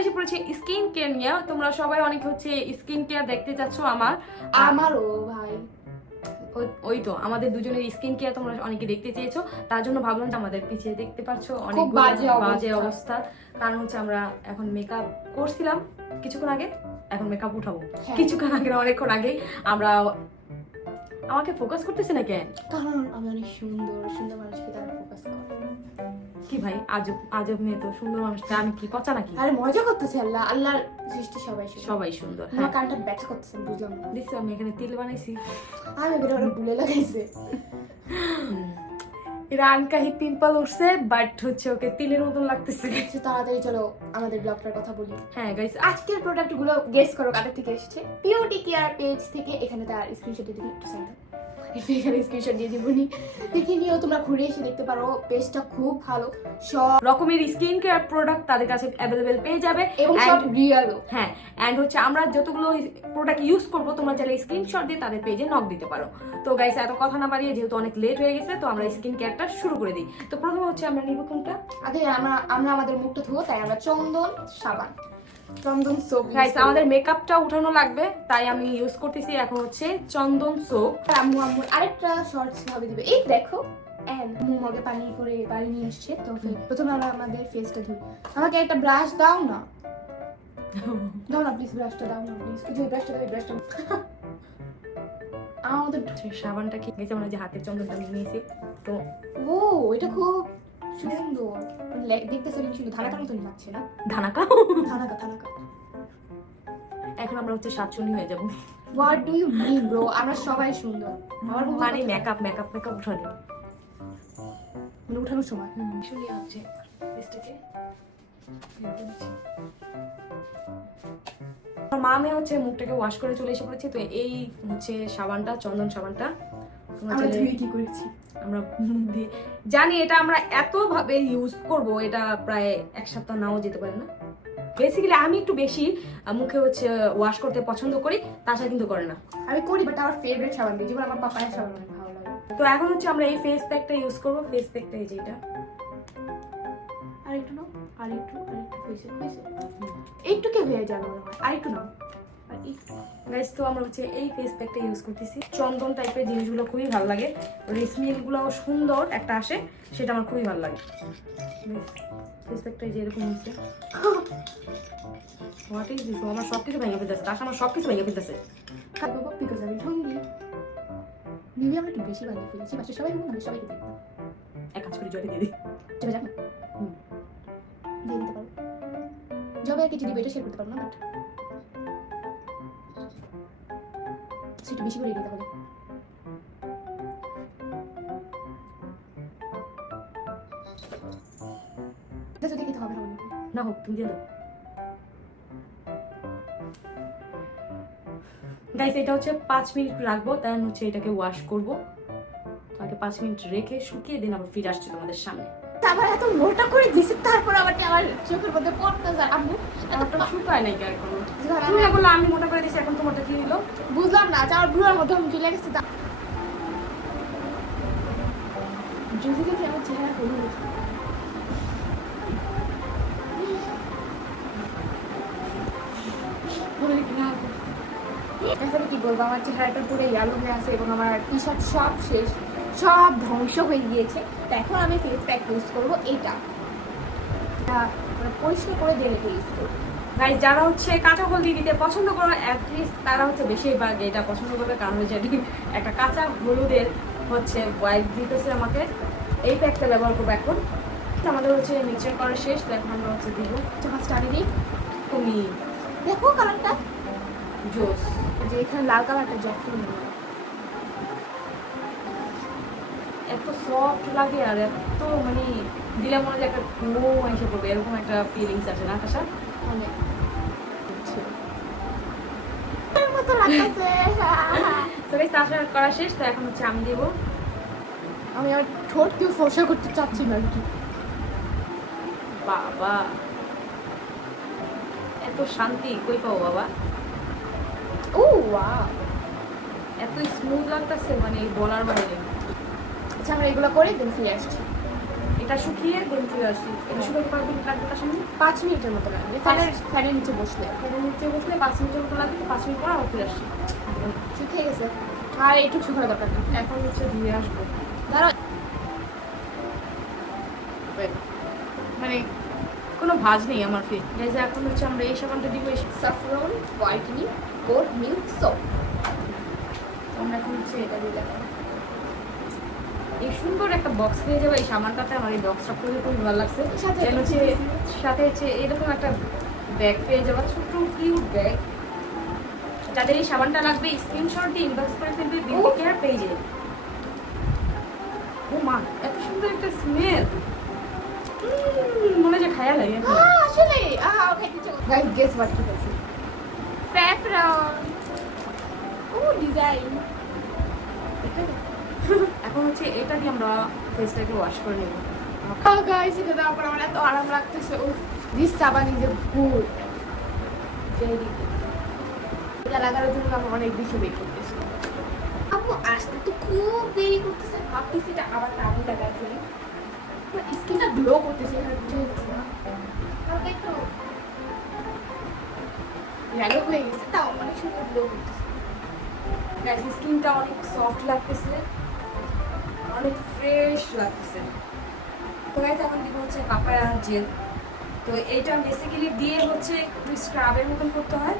এসে পড়েছে skin care নিয়ে। তোমরা সবাই অনেক হচ্ছে স্কিন কেয়ার দেখতে চাচ্ছ আমারও ভাই ওই তো আমাদের দুজনের স্কিন কেয়ার তোমরা অনেকে দেখতে চেয়েছো, তার জন্য ভাবলাম যে আমাদের পিছিয়ে দেখতে পাচ্ছো অনেক বাজে অবস্থা। কারণ হচ্ছে আমরা এখন মেকআপ করছিলাম কিছুক্ষণ আগে, এখন মেকআপ উঠাবো কিছুক্ষণ আগে, অনেকক্ষণ আগে। আমরা আমাকে ফোকাস করতেছে না কেন? কারণ আমি অনেক সুন্দর সুন্দর মানুষকে তারা ফোকাস করে। কি ভাই আজব আজব মেয়ে তো, সুন্দর মানুষটা আমি কি পচা নাকি? আরে মজা করতেছে, আল্লাহর সৃষ্টি সবাই সুন্দর। আমার কানটা ব্যথা করতেছে, বুঝলাম না। দেখছো আমি এখানে তিল বানাইছি, আমি এবারে ওরা বুলে লাগাইছে। রানকাহি পিম্পল উঠছে, বাট হচ্ছে ওকে তিলের মতন লাগতেছে। তাড়াতাড়ি চলো আমাদের ব্লগটার কথা বলি। হ্যাঁ গাইস, আজকের প্রোডাক্ট গুলো গেস করো কাদের থেকে এসেছে। বিউটি কেয়ার পেজ থেকে। এখানে তার স্ক্রিনশট দিয়ে দিবি একটু সাইড, এখানে স্ক্রিনশট দিয়ে দিবনি, দেখে নিও, তোমরা ঘুরে এসে দেখতে পারো। পেজটা খুব ভালো, সব রকমের স্কিন কেয়ার প্রোডাক্ট তাদের কাছে অ্যাভেলেবেল পেয়ে যাবে এবং সব রিয়েলও। হ্যাঁ, এন্ড হচ্ছে আমরা যতগুলো প্রোডাক্ট ইউজ করব তোমরা চাইলে স্ক্রিনশট দিয়ে তাদের পেজে নক দিতে পারো। তো গাইস এত কথা না বাড়িয়ে, যেহেতু অনেক লেট হয়ে গেছে, তো আমরা স্কিন কেয়ারটা শুরু করে দিই। তো প্রথমে হচ্ছে আমরা নিব কোনটা? আগে আমরা আমাদের মুখটা ধুবো, তাই আমরা চন্দন সাবান, চন্দন সোপ। গাইস আমাদের মেকআপটা উঠানো লাগবে, তাই আমি ইউজ করতেছি এখন হচ্ছে চন্দন সোপ। আম্মু আরেকটা শর্টস ভাবে দিবে। এই দেখো আম্মু মগে পানি করে বাড়ি নিয়ে এসছে। তো প্রথমে আমরা আমাদের ফেসটা ধুই। আমাকে একটা ব্রাশ দাও না, দাও না প্লিজ, ব্রাশটা দাও না প্লিজ। কিছু ব্রাশটা দাও, ব্রাশটা আমাদের সাবানটা কি গেছে মনে হয় যে হাতের চন্দনটা নিয়েছি। তো ও এটা খুব সুন্দর দেখতেছে, শুধু ধানাকার মতন লাগছে না? ধানাকা ধানাকা। এখন আমরা হচ্ছে সাতচুনি হয়ে যাবো। What do you mean bro? আমরা সবাই সুন্দর। আমার মানে মেকআপ উঠানো, মানে উঠানোর সময় শুনি হচ্ছে ফেসটাকে। মা মেয়ে হচ্ছে মুখটাকে ওয়াশ করে চলে এসে পড়েছে। তো এই হচ্ছে সাবানটা, চন্দন সাবানটা আমরা ধুয়ে কি করেছি আমরা জানি, এটা আমরা এত ভাবে ইউজ করব, এটা প্রায় এক সপ্তাহ নাও যেতে পারে না। বেসিক্যালি আমি একটু বেশি মুখে হচ্ছে ওয়াশ করতে পছন্দ করি, তাছাড়া কিন্তু করে না। আমি করি, বাট আমার ফেভারিট সাবান দিই, যেমন আমার পাপায়ের সাবান অনেক ভালো লাগে। তো এখন হচ্ছে আমরা এই ফেস প্যাকটা ইউজ করব। ফেস প্যাকটা এই যে এটা, আরেকটু নাও, আরেকটু হয়েছে একটু কে হয়ে যাবে মনে হয়, আরেকটু নাও। গাইস তো আমরা হচ্ছে এই ফেস প্যাকটা ইউজ করতেছি। চন্দন টাইপের জিনিসগুলো খুবই ভালো লাগে, স্মেলগুলো সুন্দর একটা আসে, সেটা আমার খুবই ভালো লাগে। ফেস প্যাকটা যে এরকম হচ্ছে, হোয়াট ইজ দিস? আমার সবকিছু ভেঙে ফেলতেছে, তার আমার সবকিছু ভেঙে ফেলতেছে। বিকজ আমি ঢঙ্গি, বিবি আমরা একটু বেশি বানিয়ে ফেলেছি, বাসা সবাই বলুন, আমি সবাইকে দিই। এক কাজ করে জলে দিয়ে দিই, চলে যাবো দিয়ে দিতে পারো। জবে আর কিছু দিবে, এটা শেয়ার করতে পারবো না, বাট সেটা বেশি করে দিতে হবে। যদি খেতে হবে না হোক তুমি দিয়ে দাও। গাইস এটা হচ্ছে 5 মিনিট রাখবো, তাই হচ্ছে এটাকে ওয়াশ করবো। তাকে 5 মিনিট রেখে শুকিয়ে দিন আবার ফিরে আসছে তোমাদের সামনে। আবার এত মোটা করে দিছি, তারপর আবার আমার চোখের মধ্যে পড়তেছে। আম্মু এতটা শুকায় নাই এখন, তুমি বললে আমি মোটা করে দিছি, এখন তোমারটা কি হলো বুঝলাম না। আমার ব্লুর মধ্যে আমি চলে গেছি, যদি দেখি আমার চেহারা হলুদ। এখন কি বলবো, আমার চেহারাটা পুরো ইয়ালো হয়ে আছে এবং আমার টি শার্ট সব শেষ, সব ধ্বংস হয়ে গিয়েছে। তো এখন আমি ফেস প্যাক ইউজ করবো, এটা পরিষ্কার করে জেলে ইউজ করবো। গাইস যারা হচ্ছে কাঁচা হলদি দিতে পছন্দ করো, অ্যাটলিস্ট তারা হচ্ছে বেশিরভাগ এটা পছন্দ করবে, কারণ হচ্ছে একটা কাঁচা হলুদের হচ্ছে ওয়াইপ দিতেছে আমাকে। এই প্যাকটা ব্যবহার করবো এখন। আমাদের হচ্ছে মিক্সচার করা শেষ, তো এখন আমরা হচ্ছে দিব ফার্স্ট আগে দিই। তুমি দেখো কালারটা জোস, যে এখানে লাল কালারটা যখন এত সফট লাগে আর এত মানে দিলে মনে হয় একটা গ্লো এসে পড়বে, এরকম একটা ফিলিংস আসে না আকাশা? অনেক মতো লাগতেছে। করা শেষ, তো এখন হচ্ছে আমি দেবো। আমি আমার ঠোঁট কেউ ফর্সা করতে চাচ্ছি না আর কি। বাবা এত শান্তি কই পাবো বাবা? ও ওয়াও, এত স্মুথ লাগতেছে, মানে বলার বাইরে। আচ্ছা আমরা এগুলো করে দিন ফিরে আসছি। একটু এটা শুকিয়ে দেন ফিরে আসি। এটা শুকাতে পারবেন লাগবে তার সামনে 5 মিনিটের মতো লাগবে ফ্যানের নিচে বসলে। ফ্যানের নিচে বসলে 5 মিনিটের মতো লাগবে। 5 মিনিট পর আবার ফিরে আসি। শুকিয়ে গেছে আর একটু শুকানো দরকার না। এখন হচ্ছে ধুয়ে আসবো। দাঁড়াও মানে কোনো ভাঁজ নেই আমার ফেস। এই যে এখন হচ্ছে আমরা এই সাবানটা দিব। এই saffron whitening gold milk soap আমরা এখন হচ্ছে এটা দিলে এই সুন্দর একটা বক্স পেয়ে যাবে এই সাবানটাতে। আমার এই বক্সটা খুবই ভালো লাগছে। সাথে এর হচ্ছে সাথে হচ্ছে এরকম একটা ব্যাগ পেয়ে যাবে, ছোট্ট কিউট ব্যাগ। যাদের এই সাবানটা লাগবে স্ক্রিনশট দিয়ে ইনবক্স করে ফেলবে বিউটি কেয়ার পেজে। ও মা, এত সুন্দর একটা স্মেল, মনে হয় খায়া লাগে এখন। আসলে ওকে কিছু গাইস গেস হোয়াট কি আছে saffron ও ডিজাইন এখন হচ্ছে এটা দিয়ে আমরা ফেসটাকে ওয়াশ করে নেব। গাইস এটা দেওয়ার পর আমার এত আরাম লাগতেছে। ও দিস সাবান is a good very good. এটা লাগানোর জন্য আমার অনেক বেশি ওয়েট করতেছে। আপু আসতে তো খুব দেরি করতেছে। ভাবতেছি এটা আবার আমি লাগাই ফেলি। স্কিনটা গ্লো করতেছে এখানে বুঝে গেছে না হালকা একটু রেলো হয়ে গেছে তাও অনেক সুন্দর গ্লো করতেছে। গাইস স্কিনটা অনেক সফট লাগতেছে, অনেক ফ্রেশ লাগতেছে। তো গাইস এখন দিব হচ্ছে পাপায়া জেল। তো এইটা বেসিক্যালি দিয়ে হচ্ছে একটু স্ক্রাবের মতন করতে হয়।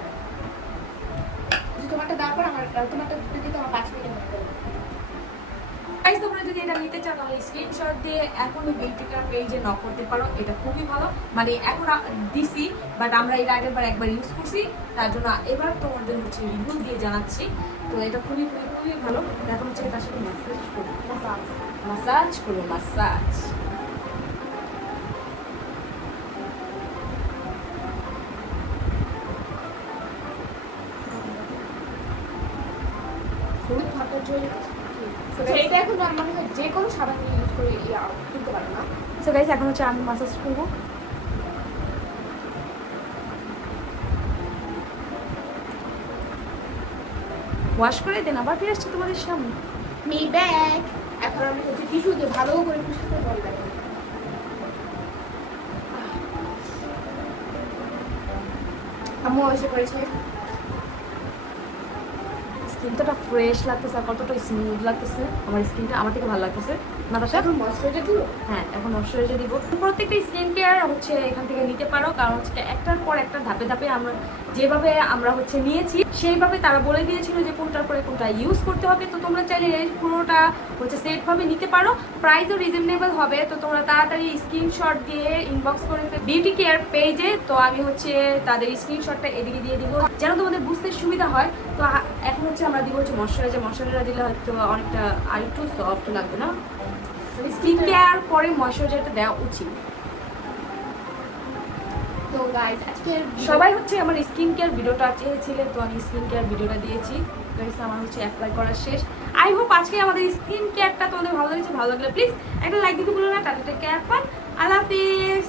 তোমারটা দেওয়ার পর আমার তোমারটা দিতে দিতে আমার 5 মিনিট লাগবে। গাইস তোমরা যদি এটা নিতে চাও তাহলে স্ক্রিনশট দিয়ে এখনই বিউটি কেয়ার পেজে নক করতে পারো। এটা খুবই ভালো, মানে এখন দিছি বাট আমরা এর আগের বার একবার ইউজ করছি, তার জন্য এবার তোমাদের হচ্ছে রিভিউ দিয়ে জানাচ্ছি। তো এটা খুবই ভালো। এখন হচ্ছে তার সাথে ম্যাসাজ করবো, মাসাজ। হলুদ ভাতটা চলে গেছে। এটা এখন আর মনে হয় যে কোনো সাবান দিয়ে ইউজ করে তুলতে পারো না। সো গাইস এখন হচ্ছে আমি মাসাজ করবো। ওয়াশ করে দেন আবার ফিরে আসছি তোমাদের সামনে। Me back. এখন আমি হচ্ছে টিস্যু দিয়ে ভালো করে পরিষ্কার করে বল লাগাই। আম্মু এসে করেছে। স্কিনটা ফ্রেশ লাগতেছে আর কতটা স্মুথ লাগতেছে আমার স্কিনটা। আমার থেকে ভালো লাগতেছে। নাতাশা এখন ময়েশ্চারাইজার দিও। হ্যাঁ, এখন ময়েশ্চারাইজার দিব। প্রত্যেকটা স্কিন কেয়ার হচ্ছে এখান থেকে নিতে পারো, কারণ হচ্ছে একটার পর একটা ধাপে ধাপে আমরা যেভাবে আমরা হচ্ছে নিয়েছি সেইভাবে তারা বলে দিয়েছিল যে কোনটার পরে কোনটা ইউজ করতে হবে। তো তোমরা চাইলে পুরোটা হচ্ছে সেটভাবে নিতে পারো। প্রাইসও রিজনেবল হবে। তো তোমরা তাড়াতাড়ি স্ক্রিনশট দিয়ে ইনবক্স করে বিউটি কেয়ার পেজে। তো আমি হচ্ছে তাদের স্ক্রিনশটটা এদিকে দিয়ে দিব যেন তোমাদের বুঝতে সুবিধা হয়। তো এখন হচ্ছে আমরা দিব হচ্ছে ময়েশ্চারাইজার দিলে হয়তো অনেকটা আরেকটু সফট লাগবে না। স্কিন কেয়ার পরে ময়েশ্চারাইজারটা দেওয়া উচিত। তো গাইস আজকে সবাই হচ্ছে আমার স্কিন কেয়ার ভিডিওটা চেয়েছিলেন, তো আমি স্কিন কেয়ার ভিডিওটা দিয়েছি। গাইস আমার হচ্ছে অ্যাপ্লাই করা শেষ। আই হোপ আজকে আমাদের স্কিন কেয়ারটা তোমাদের ভালো লেগেছে। ভালো লাগলে প্লিজ একটা লাইক দিতে ভুলো না। টাটা, টেক কেয়ার, আল্লাহ হাফিজ।